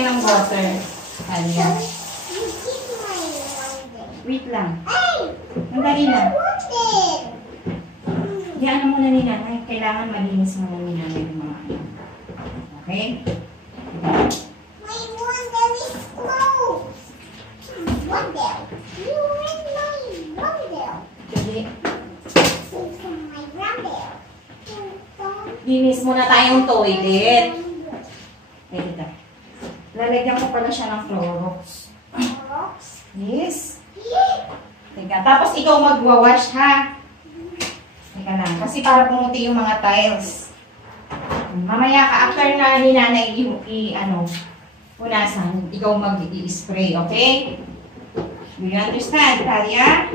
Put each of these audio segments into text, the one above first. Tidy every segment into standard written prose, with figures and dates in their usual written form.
tayo ng water. Ayan. Wait lang. Mandali na. Diyan muna ni nanay. Kailangan malinis muna ni nanay yung mga ano. Okay? My wonder is closed. Wonder. You in my wonder. Sige. My wonder. Linis muna tayong toilet. Dito. Lalagyan ko pala siya ng Clorox. Yes. Teka, tapos ikaw magwawash ha. Teka lang, kasi para pumuti yung mga tiles. Mamaya ka, after na ni nanay punasan, ikaw mag-i-spray, okay? Do you understand, Talia?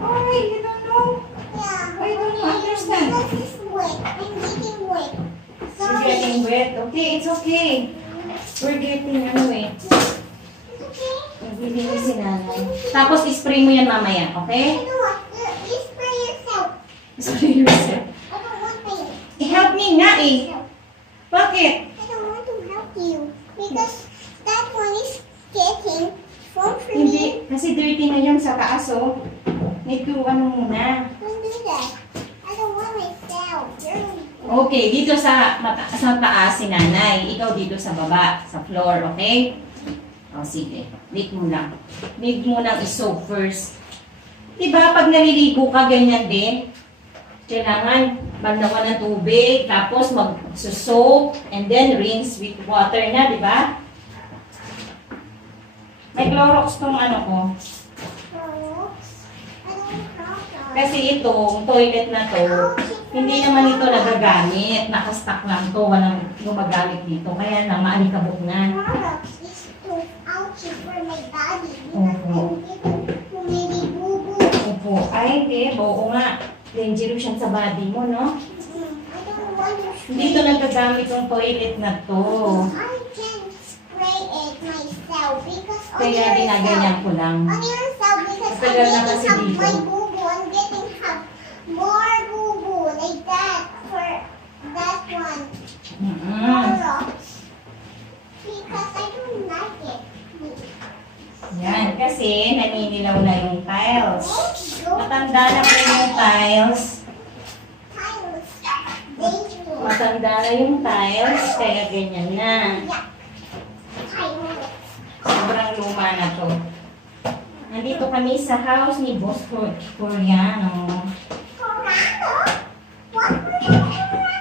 Oh, you don't know? Yeah. I don't understand. This is wet. I'm getting wet. You're Sorry. getting wet. Okay, it's okay. We're getting Okay. anyway. Naglilinis si nanay. Tapos, spray mo yan mamaya, okay? You know what? You spray yourself. Spray yourself. I don't want to. I-help me nga eh. Bakit? I don't want to help you because that one is getting from free. Hindi. Kasi dirty na yan sa taas, oh. Need to, muna. Don't do that. I don't want myself. Okay, dito sa taas si nanay. Ikaw dito sa baba, sa floor, okay? O, sige. Need mo lang. Need mo lang i-soak first. Diba, pag naliligo ka, ganyan din. Kailangan bandawan ng tubig, tapos mag-soak, and then rinse with water na, diba? May Clorox tong ano ko. Kasi itong toilet na to, hindi naman ito nagagamit. Nakastock lang to. Walang gumagamit dito. Kaya lang, maalikabok na. Clorox is too ouchy for my body Opo. because I'm getting too many boo-boo. Opo. Ay, hindi. Oo nga. Dangerous yan sa body mo, no? I don't want to spray. Hindi ito nagagamit yung toilet na to. I can spray it myself because on Kaya yourself, ginaganyan ko lang. on yourself because I'm Matagal na getting kasi have dito. my boo-boo. I'm getting have more boo-boo like that for that one. Clorox. Because I don't like it. Yan. Kasi naninilaw na yung tiles. Let's go. Matanda na po yung tiles. Tiles. Dangerous. Matanda na yung tiles. Kaya ganyan na. Yeah. Tiles. Sobrang luma na to. Nandito kami sa house ni Boss Coriano. Corano? What?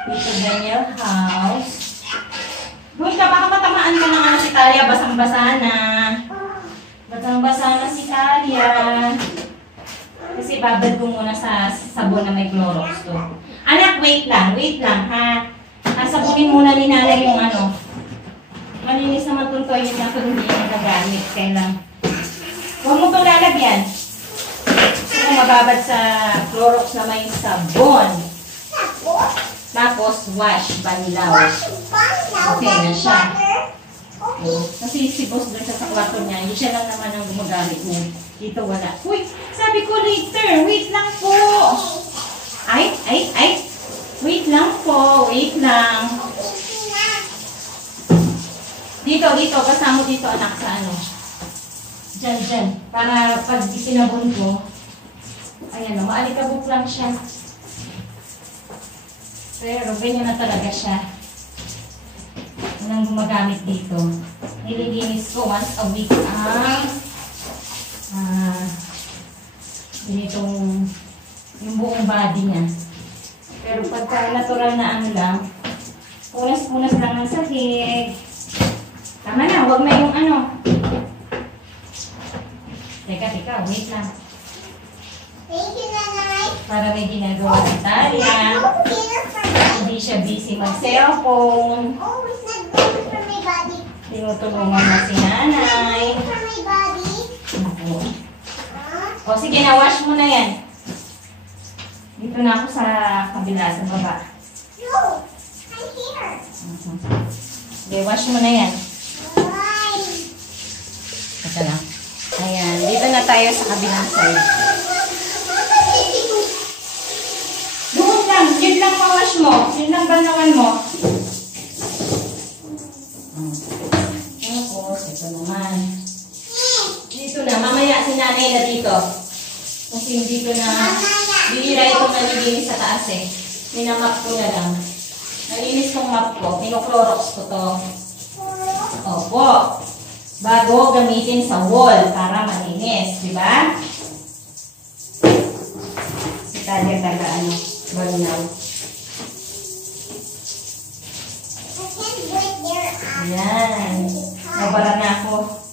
Dito Daniel house. Doon ka, baka matamaan ka ng ano si Talia. Basang-basa na. Basang-basa na si Talia. Kasi babad ko muna sa sabon na may Clorox to. Anak, wait lang ha. Sabunin muna ni nanay yung ano. Malinis naman itong toilet na ito, hindi yung nagagamit. Kaya lang. Huwag mo itong lalagyan. Gusto ko mababad sa Clorox na may sabon. Tapos? Tapos, wash, banlaw. Wash now. Okay na siya. Okay. Kasi si boss doon sa kwarto niya, hindi siya lang naman ang gumagamit niya. Dito wala. Uy, sabi ko later. Wait lang po. Ay. Wait lang po. Wait lang. Dito. Kasama dito anak sa ano. Diyan. Para pag sinabon ko, ayan o, maalikabok lang siya. Pero ganyan na talaga siya. Walang gumagamit dito. Nililinis ko once a week ang ganitong yung buong body niya. Pero pagka natural na ano lang, punas-punas lang ng sahig. Tama na, huwag na yung ano. Teka, wait lang. Thank you, Nanay. Para may ginagawa si Talia. Let's go here for my... Hindi siya busy mag-cellphone. Oh, it's not good for my body. Tinutulungan na si nanay. Good for my body. Opo. Huh? O sige, na-wash mo na yan. Dito na ako sa kabila, sa baba. No, I'm here. Okay, wash mo na yan. Why? Ito lang. Ayan, dito na tayo sa kabilang side. Doon lang, yun lang mawash mo. Yun lang banawan mo. Kasi hindi ko na, bihira itong nalilinis sa taas eh. Minamap ko na lang. Nalinis kong map ko, pino-Clorox ko to. Opo. Bago gamitin sa wall para malinis, di ba? Si Talia taga ano, malunaw. Ayan. Nabara na ako.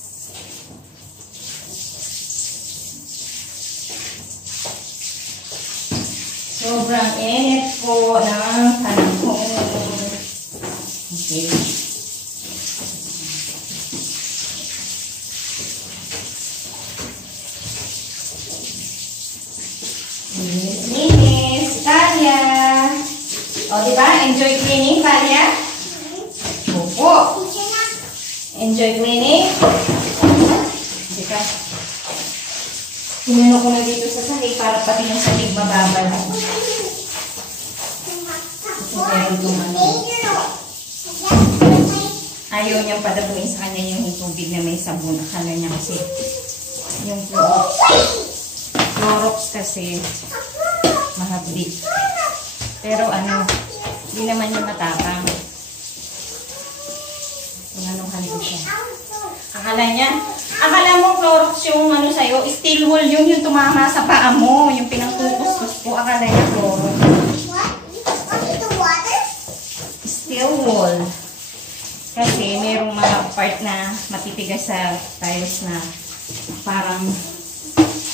Sobrang init po ng panahon. Okay. Linis, Talia. O, diba? Enjoy cleaning, Talia? Opo. Enjoy cleaning. Dika. Pinano ko na dito sa sahig para pati yung sahig mababal. Kasi meron yung ano. Ayaw niyang padabuin sa kanya yung tubig na may sabon. Akala niya kasi yung Clorox kasi mahagdi. Pero ano, hindi naman yung matapang. Ano ko siya. Akala mo Clorox yung ano sa'yo, steel wool yun, yung tumama sa paa mo, yung pinangkukuskus ko, akala niya Clorox. What is the water? Steel wool. Kasi mayroong mga part na matitigas sa tiles na parang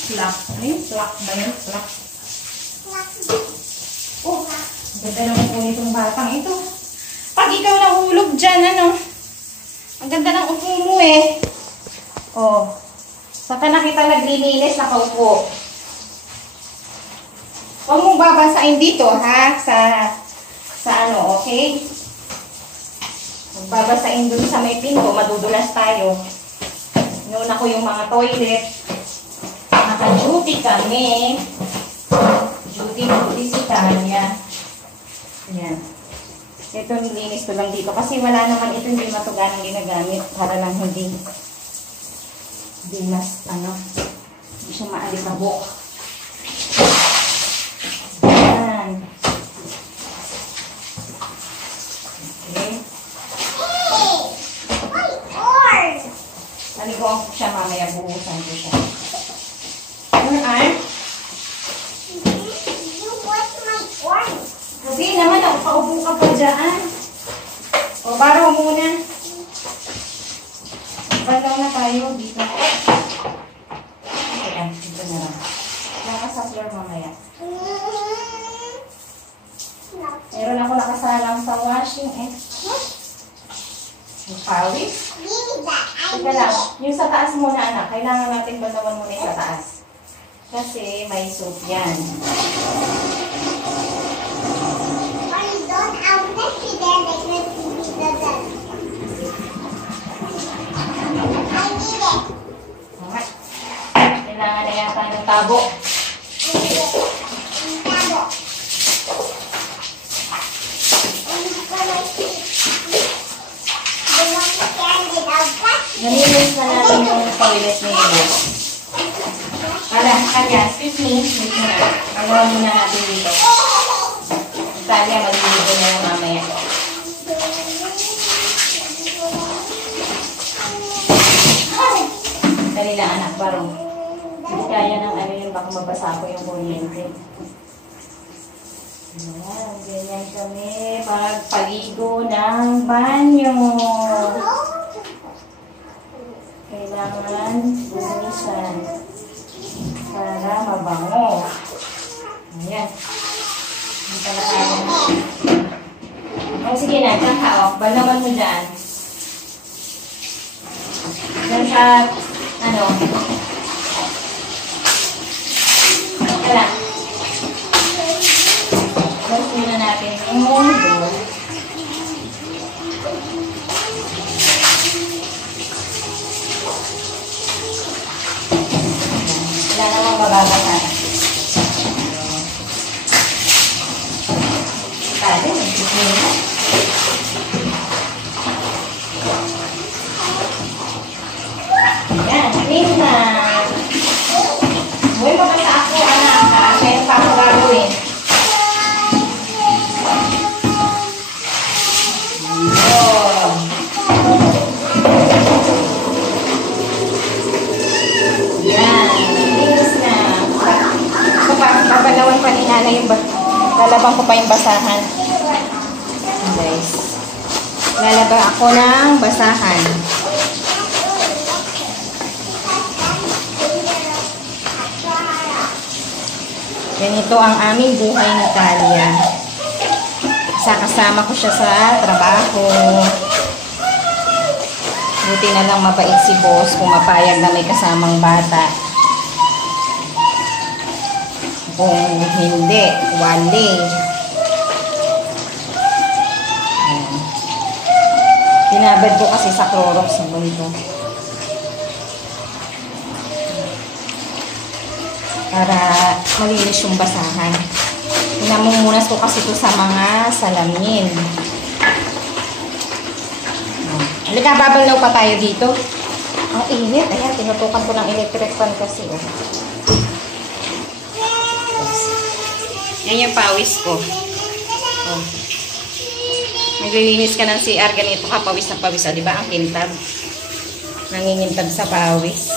flak. Ano yun? Flak ba yun? Flak. Oh, ganda naman po nitong batang ito. Pag ikaw nahulog dyan, ano? Ang ganda ng upo mo eh. Oh. Saka na kita naglilinis, nakaupo. Huwag mong babasain dito, ha? Sa ano, okay? Huwag babasain dun sa may pinto, madudulas tayo. Inuna ko yung mga toilet. Naka-duty kami. Duty si Talia. Ayan. Ito, nilinis ko lang dito. Kasi wala naman ito, hindi matuganang ginagamit. Para lang hindi mas, ano, hindi siya maalikabok. Ayan. Okay. Naliguan ko siya mamaya, buhusan ko siya. Ano, Arn? Sabi naman, paupo ka pa dyan. O, baro muna. Bandaw na tayo dito. Ayan, dito na lang. Naka sa floor mamaya. Meron ako nakasalang sa washing eh. Yung pawis. Teka lang, yung sa taas muna anak. Kailangan natin bandawan muna yung sa taas. Kasi may soap yan. Kailangan na yata ng tabo. Nalinis na natin yung toilet na yun. Kaya, excuse me. Magawa muna natin dito. Talia, magliligo na yung mamaya. Dali na anak, barong. Hindi kaya ng ano yun, baka mabasa ko yung kuryente. Ayan, ganyan kami pagpaligo ng banyo. Kailangan linisan para mabango. Ayan. Dito na tayo. O, sige na, dyan ka, o. Balawan mo dyan. Dyan sa, ano, wala. Close muna natin yung door. Wala namang mababasa. Tadi, nagsisimula. Ayan, clean na. Huwag mabasa ako. Tutukan ko pa yung basahan. Guys. Lalaba ako ng basahan. Ganito ang aming buhay ni Talia. Kasama ko siya sa trabaho. Buti na lang mabait si boss kung mapayag na may kasamang bata. Kung hindi, wali. Binabad ko kasi sa Clorox ng ganito. Para malinis yung basahan. Pinamumunas ko kasi ito sa mga salamin. Halika, babalnaw pa tayo dito. Ang init. Ayan, tinutukan ko ng electric fan kasi. Oh. Yan yung pawis ko. Oh. Naglilinis ka ng CR, ganito ka, pawis na pawis. Diba ang kintab? Nangingintab sa pawis.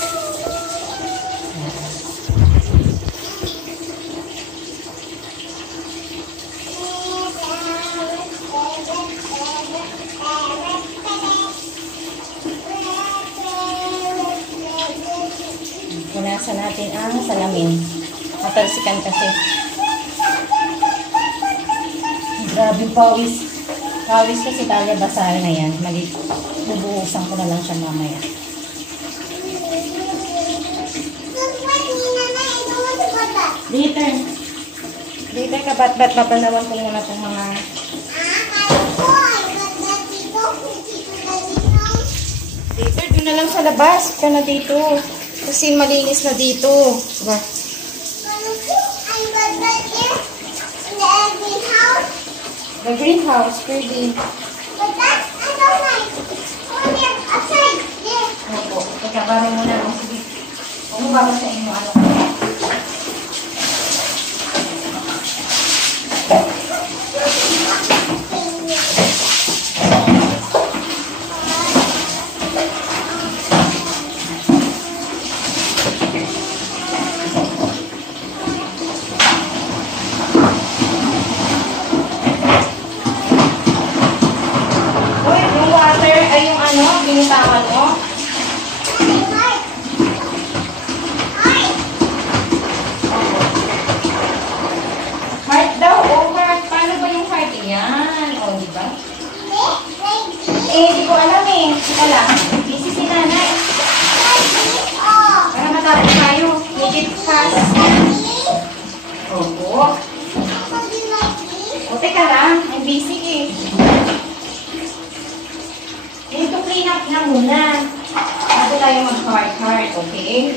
Punasan natin ang salamin. Matalsikan kasi. Grabe pawis. Pawis kasi Talia, basahan na yan. Bubuhusan ko na lang siya mamaya. Later. Later ka, bat-bat. Babanawan ko muna itong mga... Later, doon na lang sa labas. Ka na dito. Kasi malinis na dito. Diba? The greenhouse, pretty. But that's, I don't like. Oh, there, outside, there. Opo. Teka, baro muna. Sige. Huwag mo babasahin mo ano kaya. Binutawan mo? Heart daw, oh heart. Paano ba yung heart? Yan, oh, diba? Hindi ko alam eh. Sika lang. Busy si nanay. Para matapos tayo. Legit fast. Opo. O, teka lang. I'm busy eh. Ito clean up na muna. Bago tayo mag-heart, okay?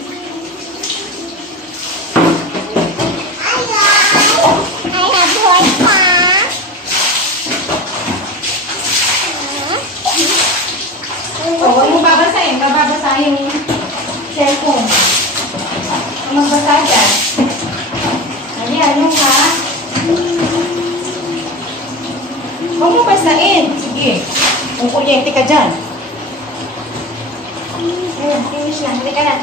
I have one part. Huwag mo babasahin. Bababasahin yung cellphone. Ang magbasa dyan. Ano ka? Huwag mo basahin. Sige. Kung kuryente ka dyan. Finish na. Halika na.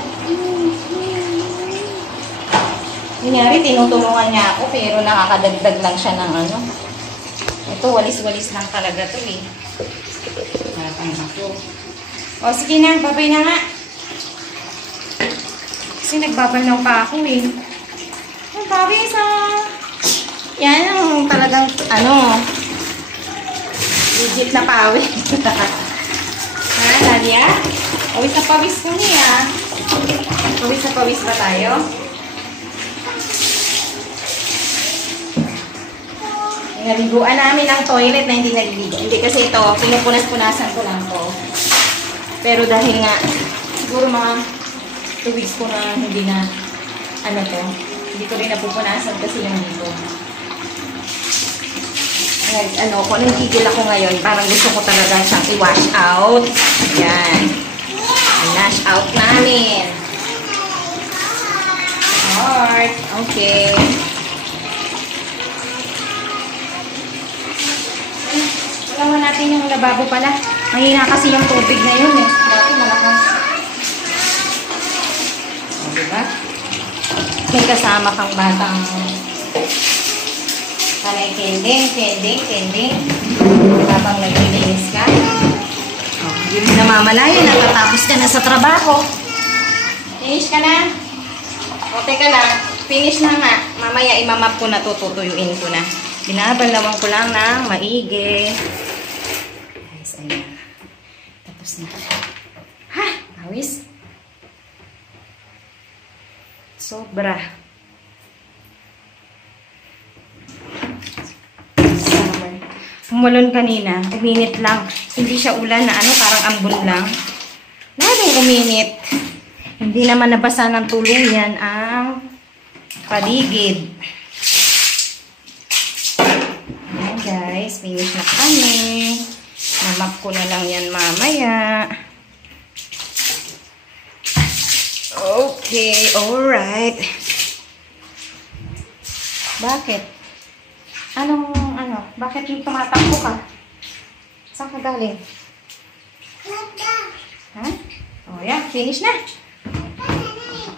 Kunyari, tinutulungan niya ako pero nakakadagdag lang siya ng ano. Ito, walis-walis lang talaga to eh. Parang ako. O, sige na. Babay na nga. Kasi nagbabalaw pa ako eh. Ang pawis ah. Yan ang talagang ano. Legit na pawis. Ha, Talia? Pawis na pawis ko niya. Pawis na pawis ba tayo? Naliguan namin ang toilet na hindi naliligo. Hindi kasi ito, pinupunas-punasan ko lang to. Pero dahil nga, siguro mga 2 weeks ko na hindi na, ano to, hindi ko rin napupunasan kasi yung dito. Ano, kung anong gigil ako ngayon, parang gusto ko talaga siyang i-wash out. Ayan. I-wash out namin. Alright. Okay. Wala natin yung lababo pala. Mahina kasi yung tubig na yun eh. Dati malakas. O, diba? May kasama kang batang Kalay kending. Habang naglilinis ka. Oh, hindi mo namamalayan, natatapos ka na sa trabaho. Finish ka na? O, teka lang. Finish na nga. Mamaya imamap ko na to, tutuyuin ko na. Binabalawang ko lang ng maigi. Guys, ayan. Tapos na. Ha! Pawis. Sobra. Summer. Umulon kanina. Uminit lang. Hindi siya ulan na ano, parang ambon lang. Laging uminit. Hindi naman nabasa ng tuluyan ang paligid. Ayan guys. Finish na kami. Namap ko na lang yan mamaya. Okay, alright. Bakit? Bakit yung tumatakbo ka? Saan ka galing? Ha? Oh, yeah, finish na.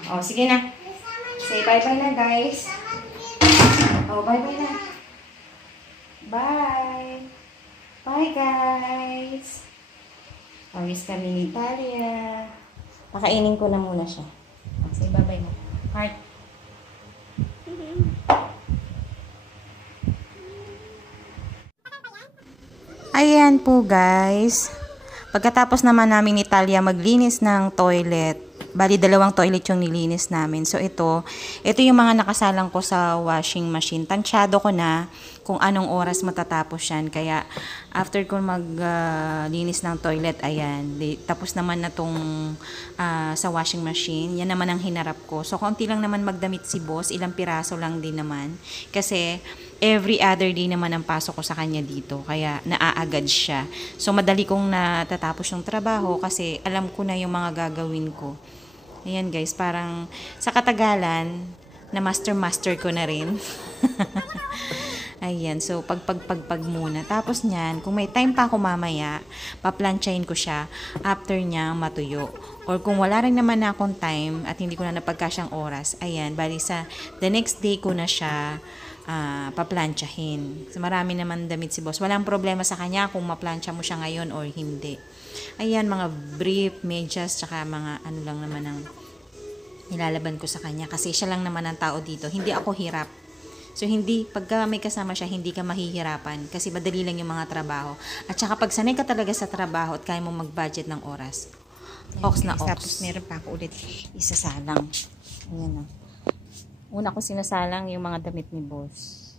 Oh, sige na. Say bye-bye na, guys. Oh, bye-bye na. Bye. Bye, guys. Pawis kami ni Talia. Pakainin ko na muna siya. Say bye-bye na. Heart. Ayan po guys. Pagkatapos naman namin ni Talia maglinis ng toilet. Bali, 2 toilet yung nilinis namin. So ito yung mga nakasalang ko sa washing machine. Tansyado ko na kung anong oras matatapos yan. Kaya after ko maglinis ng toilet, ayan. Tapos naman na tong sa washing machine. Yan naman ang hinarap ko. So konti lang naman magdamit si boss. Ilang piraso lang din naman. Kasi every other day naman ang pasok ko sa kanya dito. Kaya naaagad siya. So madali kong natatapos yung trabaho kasi alam ko na yung mga gagawin ko. Ayan guys, parang sa katagalan, na master ko na rin. Ayan, so pag muna. Tapos niyan, kung may time pa ako mamaya, paplansyahin ko siya after niya matuyo. Or kung wala rin naman na akong time at hindi ko na napagkasyang oras, ayan, bali sa the next day ko na siya paplansyahin. So, marami naman damit si boss. Walang problema sa kanya kung maplansya mo siya ngayon or hindi. Ayan, mga brief, medyas, tsaka mga ano lang naman ang nilalaban ko sa kanya. Kasi siya lang naman ang tao dito. Hindi ako hirap. So, pagka may kasama siya, hindi ka mahihirapan. Kasi madali lang yung mga trabaho. At saka pag sanay ka talaga sa trabaho at kaya mo mag-budget ng oras. Ox na ox. Tapos meron pa ako ulit isasalang. Ayan na. Una ko sinasalang yung mga damit ni boss.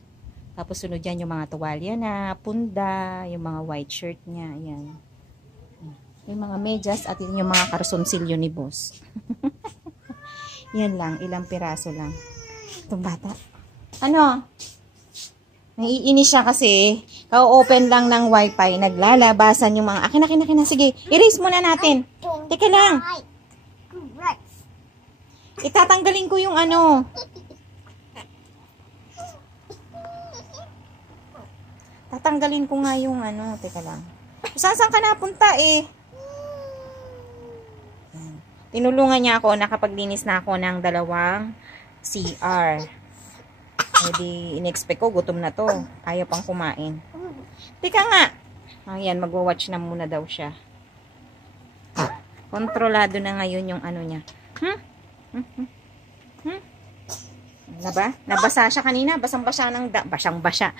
Tapos sunod yan yung mga tuwalya na, punda, yung mga white shirt niya. Ayan. Yung mga medyas at yung mga karsonsilyo ni boss. Yan lang, ilang piraso lang. Itong bata. Ano? Naiinis siya kasi ka-open lang ng wifi, naglalabasan yung mga akin. Sige, erase muna natin. Teka lang. Itatanggalin ko yung ano. Tatanggalin ko nga yung ano. Teka lang. Saan ka napunta eh? Tinulungan niya ako. Nakapaglinis na ako ng 2 CR. Hindi in-expect ko. Gutom na to. Ayaw pang kumain. Teka nga. Ayan, magwa-watch na muna daw siya. Kontrolado na ngayon yung ano niya. Nabasa siya kanina. Basang-basa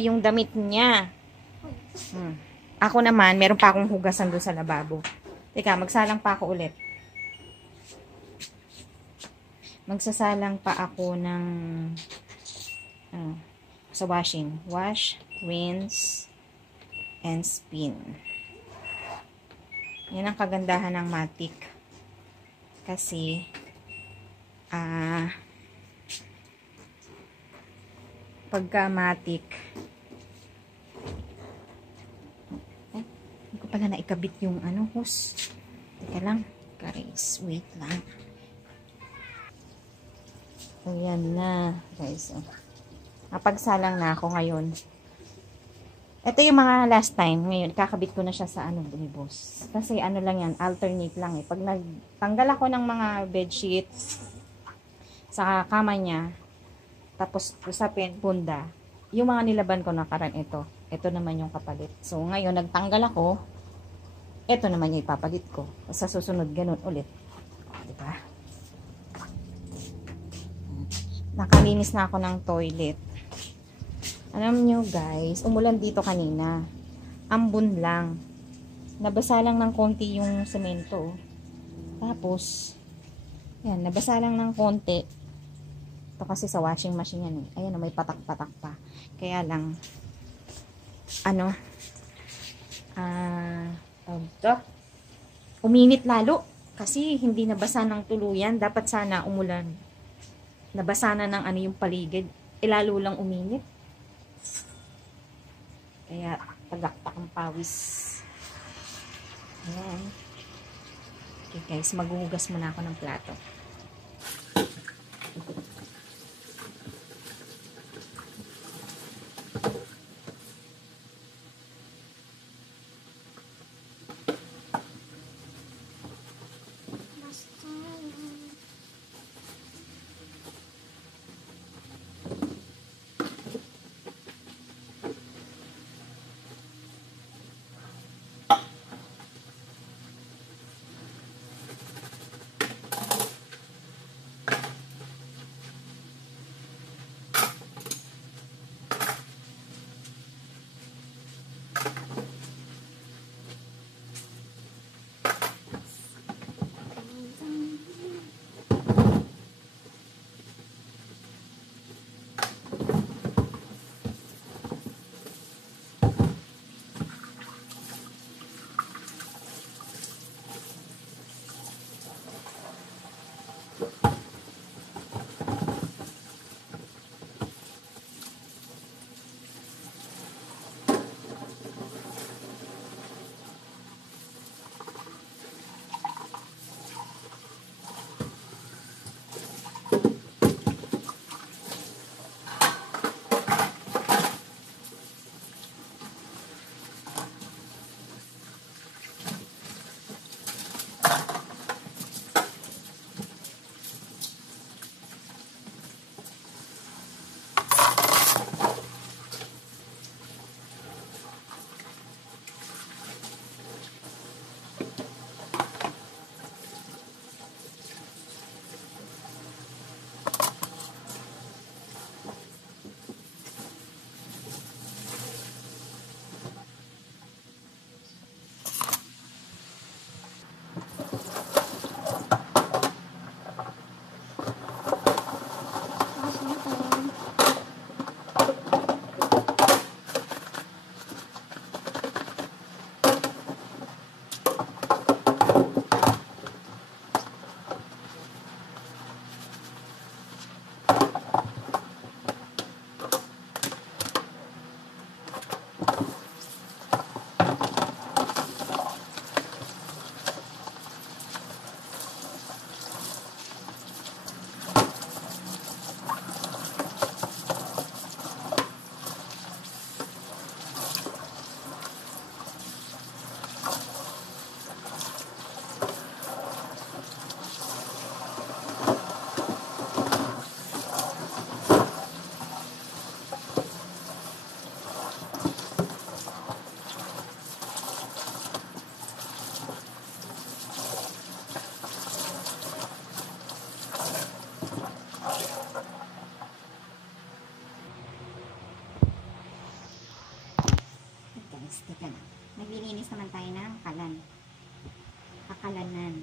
yung damit niya. Ako naman, meron pa akong hugasan doon sa lababo. Teka, magsalang pa ako ulit. Magsasalang pa ako ng sa washing. Wash, rinse, and spin. Yan ang kagandahan ng Matic. Kasi pagka Matic hindi ko pala naikabit yung ano hose. Teka lang guys, wait lang. Ayan na guys. Napagsalang na ako ngayon. Ito yung mga last time. Ngayon, kakabit ko na siya sa ano ni boss. Kasi ano lang yan, alternate lang eh. Pag nagtanggal ako ng mga bedsheet sa kama niya, tapos usapin, punda, yung mga nilaban ko nakaraan, ito naman yung kapalit. So, ngayon, nagtanggal ako, ito naman yung ipapalit ko. Sa susunod, ganun ulit. Diba? Nakalinis na ako ng toilet. Alam nyo guys, umulan dito kanina. Ambon lang. Nabasa lang ng konti yung semento. Tapos, yan, nabasa lang ng konti. Ito kasi sa washing machine yan eh. Ayan, may patak-patak pa. Kaya lang, uminit lalo. Kasi hindi nabasa ng tuluyan. Dapat sana umulan. Nabasa na ng yung paligid. Lalo lang uminit. Kaya, tagaktak ang pawis. Ayan. Okay guys, maghuhugas muna ako ng plato. Teka lang. Naglilinis naman tayo ng kalan. Kakalanan.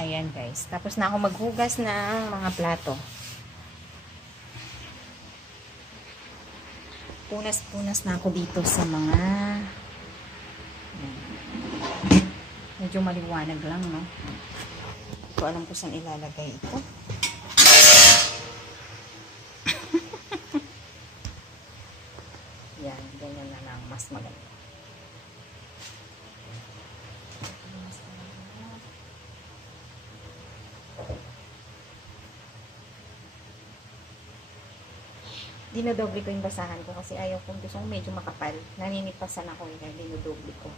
Ayan guys. Tapos na ako maghugas ng mga plato. Punas-punas na ako dito sa mga... Ayan. Medyo maliwanag lang, no? Hindi ko alam kung saan ilalagay ito. Yan. Ganyan na lang. Mas maganda. Dinodoble ko yung basahan ko kasi ayaw kong gusto medyo makapal. Naninipasan ako yun. Dinodoble ko.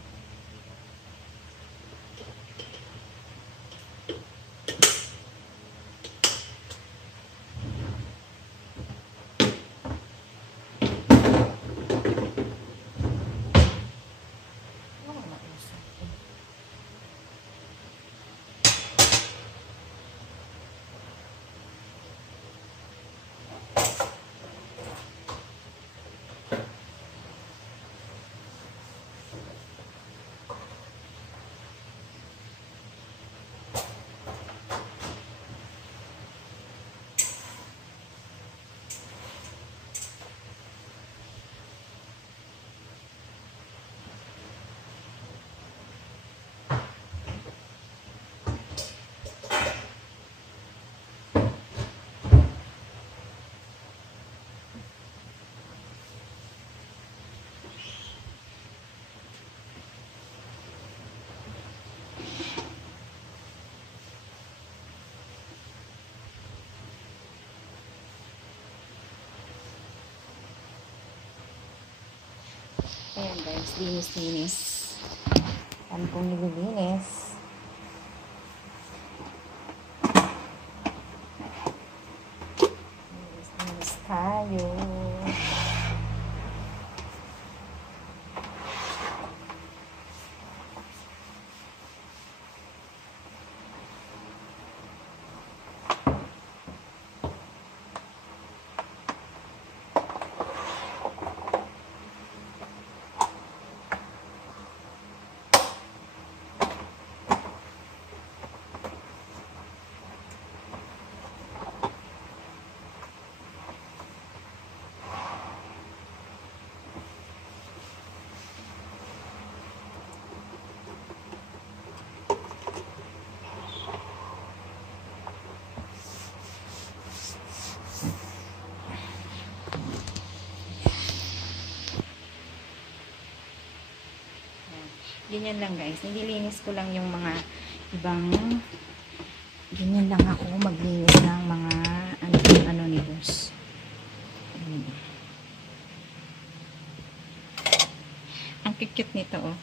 Ayan guys, linis-linis. Ano pong nililinis? Linis-linis tayo. Ganyan lang guys. Nililinis ko lang yung mga ibang ganyan lang ako maglinis ng mga ano ni boss. Ang cute nito oh.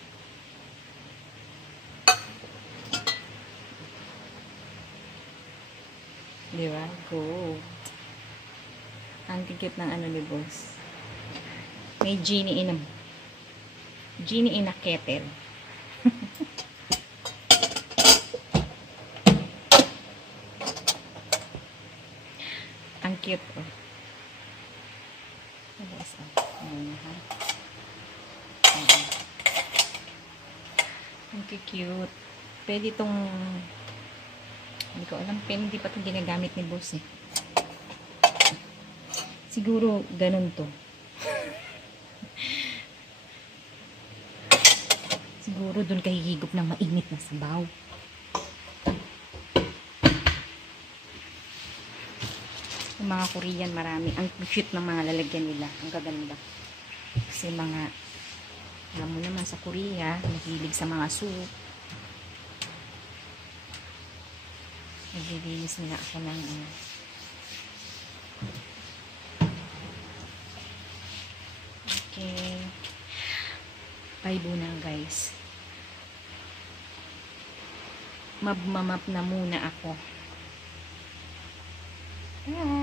Di ba? Go. Ang kikit ng ano ni boss. May genie in a kettle. Ang cute, oh. Alas, oh. Ayan, ha? Ayan. Ang cute. Pwede itong, hindi ko alam, hindi pa itong ginagamit ni boss, eh. Siguro, ganun to. Siguro, dun kahihigop ng mainit na sabaw. Yung mga Korean, marami. Ang cute ng mga lalagyan nila. Ang gaganda. Kasi mga, alam mo naman sa Korea, nahilig sa mga soup. Naglilinis nila ako ng okay. Bye muna guys. Mamap na muna ako. Bye.